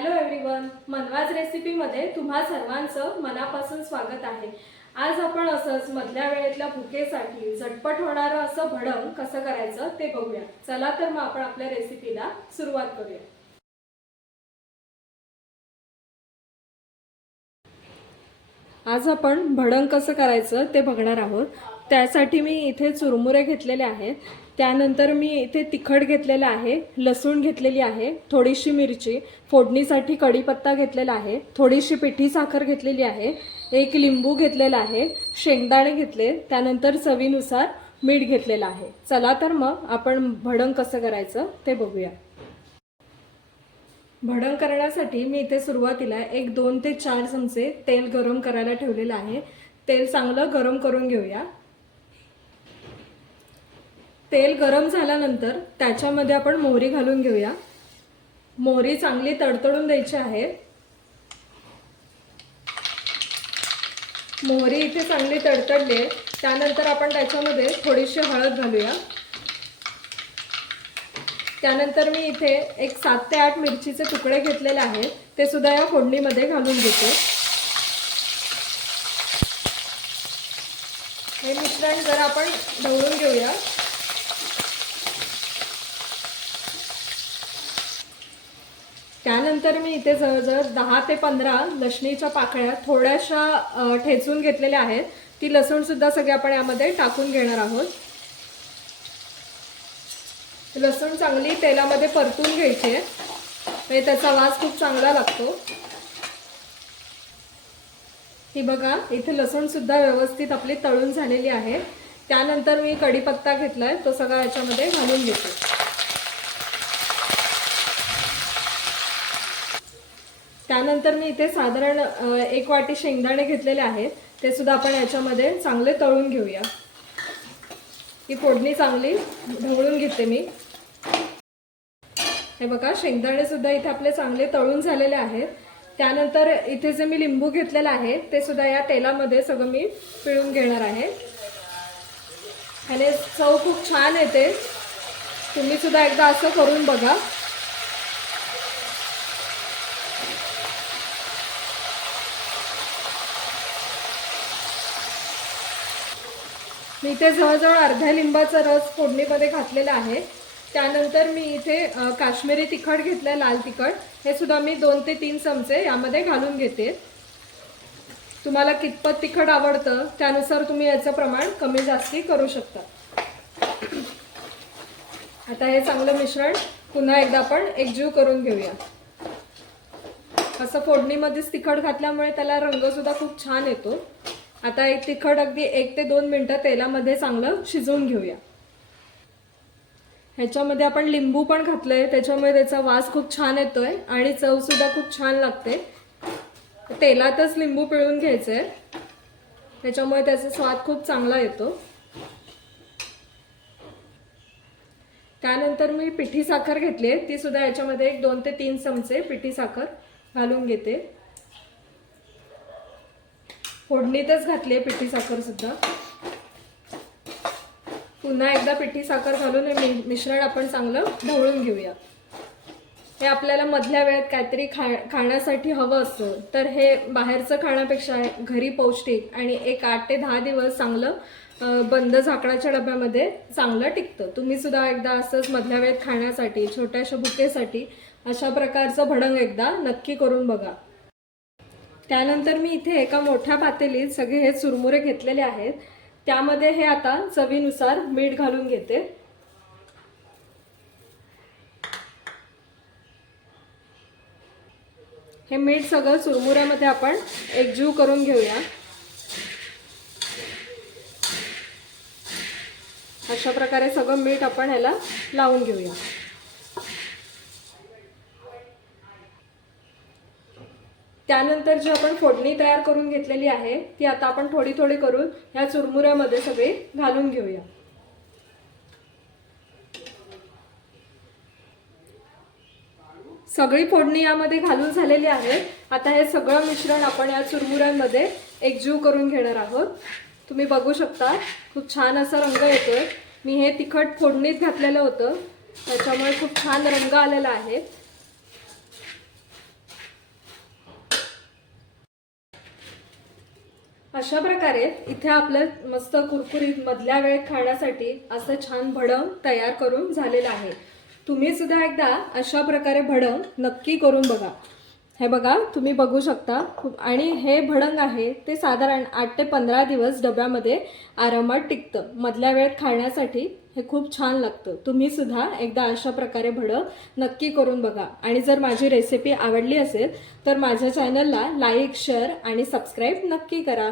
Hello everyone, मनवाज रेसिपीमध्ये तुम्हा सर्वांचं मनापासून स्वागत आहे। आज आपण असंच मधल्या वेळेतल्या भुकेसाठी झटपट होणारं असं भडंग कसं करायचं ते बघूया। चला तर मग आपण आपल्या रेसिपीला सुरुवात करूया। आज आपण भडंग कसं करायचं ते बघणार आहोत। त्यासाठी मी इथे चुरमुरे घेतलेले आहेत, त्यानंतर मी इथे तिखट घेतलेलं आहे, लसूण घेतलेली आहे, थोडीशी मिरची, फोडणीसाठी कढीपत्ता घेतलेला आहे, थोडीशी पिठी साखर घेतलेली आहे, एक लिंबू घेतलेला आहे, शेंगदाणे घेतले, त्यानंतर चवीनुसार मीठ घेतलेलं आहे। चला तर मग आपण भडंग कसं करायचं ते बघूया। भडंग करण्यासाठी मी इथे सुरुवातीला 2 ते 4 चमचे तेल गरम करायला ठेवलेलं आहे। तेल चांगलं गरम करून घेऊया। तेल गरम झाल्यानंतर त्याच्यामध्ये आपण मोहरी घालून घेऊया। मोहरी चांगली तडतडून द्यायची आहे। मोहरी इथे चांगली तडतडली आहे, त्यानंतर आपण त्याच्यामध्ये थोडीशी हळद घालूया। त्यानंतर मी इथे 7 ते 8 मिरचीचे तुकडे घेतलेले आहेत, ते सुद्धा या फोडणीमध्ये घालून घेते। हे मिश्रण जर आपण ढवळून घेऊया। त्यानंतर मी इथे जवळजवळ 10 ते 15 लसणीच्या पाकळ्या थोड्याशा ठेचून घेतलेल्या आहेत। ती लसूण सुद्धा सगळे आपण यामध्ये टाकून घेणार आहोत। लसूण चांगली तेलामध्ये परतून घ्यायची आहे, म्हणजे त्याचा वास खूप चांगला लागतो। ही बघा, इथे लसूण सुद्धा व्यवस्थित आपली तळून झालेली आहे। त्यानंतर मी कढीपत्ता घेतलाय, तो सगळा याच्यामध्ये घालून घेते। त्यानंतर मी इथे साधारण 1 वाटी शेंगदाणे घेतलेले आहेत, ते सुद्धा आपण याच्यामध्ये चांगले तळून घेऊया। ही फोडणी चांगली ढवळून घेते मी। हे बघा, शेंगदाणे सुद्धा इथे आपले चांगले तळून झालेले आहेत। त्यानंतर इथे जे मी लिंबू घेतलेला आहे ते सुद्धा या तेलामध्ये सगळं मी पिळून घेणार आहे। ह्याने चव खूप छान येते, तुम्ही सुद्धा एकदा असं करून बघा। मी इथे जवळजवळ अर्ध्या लिंबाचा रस फोडणीमध्ये घातलेला आहे। त्यानंतर मी इथे काश्मीरी तिखट घेतलं, लाल तिखट, हे सुद्धा मी 2 ते 3 चमचे यामध्ये घालून घेते। तुम्हाला कितपत तिखट आवडतं त्यानुसार तुम्ही याचं प्रमाण कमी जास्ती करू शकता। आता हे चांगलं मिश्रण पुन्हा एकदा आपण एकजीव करून घेऊया। असं फोडणीमध्येच तिखट घातल्यामुळे त्याला रंग सुद्धा खूप छान येतो। आता एक तिखट अगदी 1 ते 2 मिनिटं तेलामध्ये चांगलं शिजवून घेऊया। ह्याच्यामध्ये आपण लिंबू पण घातलंय, त्याच्यामुळे त्याचा वास खूप छान येतोय आणि चव सुद्धा खूप छान लागते। तेलातच लिंबू पिळून घ्यायचंय, त्याच्यामुळे त्याचा स्वाद खूप चांगला येतो। त्यानंतर मी पिठी साखर घेतली, ती सुद्धा याच्यामध्ये 2 ते 3 चमचे पिठी साखर घालून घेते। फोडणीतच घातली आहे पिठी साखर सुद्धा। पुन्हा एकदा पिठी साखर घालून हे मिश्रण आपण चांगलं ढवळून घेऊया। हे आपल्याला मधल्या वेळेत काहीतरी खाण्यासाठी हवं असतं, तर हे बाहेरचं खाण्यापेक्षा घरी पौष्टिक आणि 8 ते 10 दिवस चांगलं बंद झाकणाच्या डब्यामध्ये चांगलं टिकतं। तुम्ही सुद्धा एकदा असंच मधल्या वेळेत खाण्यासाठी, छोट्याशा भुकेसाठी अशा प्रकारचं भडंग एकदा नक्की करून बघा। त्यानंतर मी इथे एका मोठ्या पातेलीत सगळे हे चुरमुरे घेतलेले आहेत, त्यामध्ये हे आता चवीनुसार मीठ घालून घेते। हे मीठ सगळं चुरमुऱ्यामध्ये आपण एकजीव करून घेऊया। अशा प्रकारे सगळं मीठ आपण याला लावून घेऊया। त्यानंतर जी आपण फोडणी तयार करून घेतलेली आहे ती आता आपण थोडी थोडी करून या चुरमुऱ्यामध्ये सगळे घालून घेऊया। सगळी फोडणी यामध्ये घालून झालेली आहे। आता हे सगळं मिश्रण आपण या चुरमुऱ्यांमध्ये एकजीव करून घेणार आहोत। तुम्ही बघू शकता, खूप छान असा रंग येतोय। मी हे तिखट फोडणीत घातलेलं होतं, त्याच्यामुळे खूप छान रंग आलेला आहे। अशा प्रकारे इथे आपलं मस्त कुरकुरीत मधल्या वेळेत खाण्यासाठी असं छान भडंग तयार करून झालेलं आहे. तुम्ही सुद्धा एकदा अशा प्रकारे भडंग नक्की करून बघा. हे बघा तुम्ही बघू शकता आणि हे भडंग आहे ते साधारण 8 ते 15 दिवस डब्यामध्ये आरामात टिकतं. मधल्या वेळेत खाण्यासाठी हे खूप छान लागतं. तुम्ही सुद्धा एकदा अशा प्रकारे भडंग नक्की करून बघा. आणि जर माझी रेसिपी आवडली असेल तर माझ्या चॅनलला लाईक, शेअर आणि सबस्क्राईब नक्की करा.